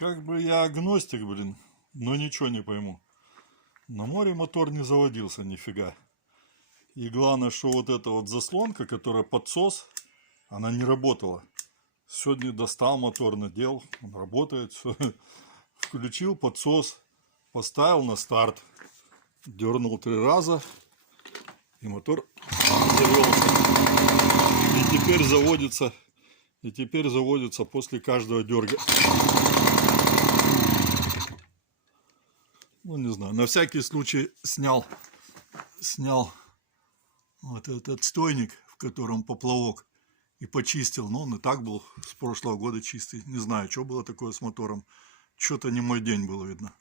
Как бы я агностик, блин, но ничего не пойму. На море мотор не заводился нифига. И главное, что вот эта вот заслонка, которая подсос, она не работала. Сегодня достал мотор, надел, он работает, все. Включил подсос, поставил на старт, дернул 3 раза, и мотор завелся. И теперь заводится после каждого дерга. Ну, не знаю, на всякий случай снял вот этот стойник, в котором поплавок, и почистил. Но он и так был с прошлого года чистый. Не знаю, что было такое с мотором. Что-то не мой день было, видно.